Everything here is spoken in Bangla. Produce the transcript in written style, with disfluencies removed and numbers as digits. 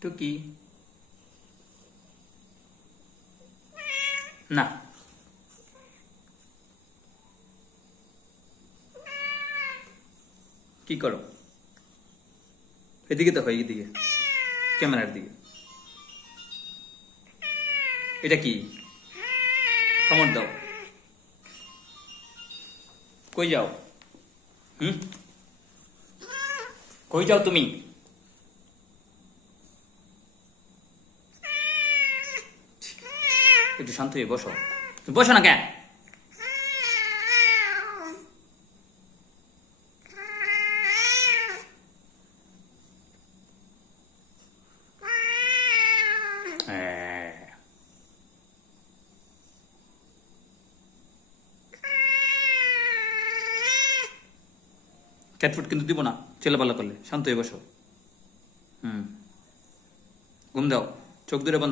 টুকি না, কি করো? এদিকে তো হয়, এদিকে ক্যামেরার দিকে। এটা কি? কামড় দাও। কই যাও? হুম, কই যাও তুমি? একটু শান্ত হয়ে বসো। তুমি বসো না কেন? ক্যাটফুট কিন্তু দিব না চেলাপালা করলে। শান্ত হয়ে বসো। হুম, ঘুম দাও, চোখ দূরে বন্ধ।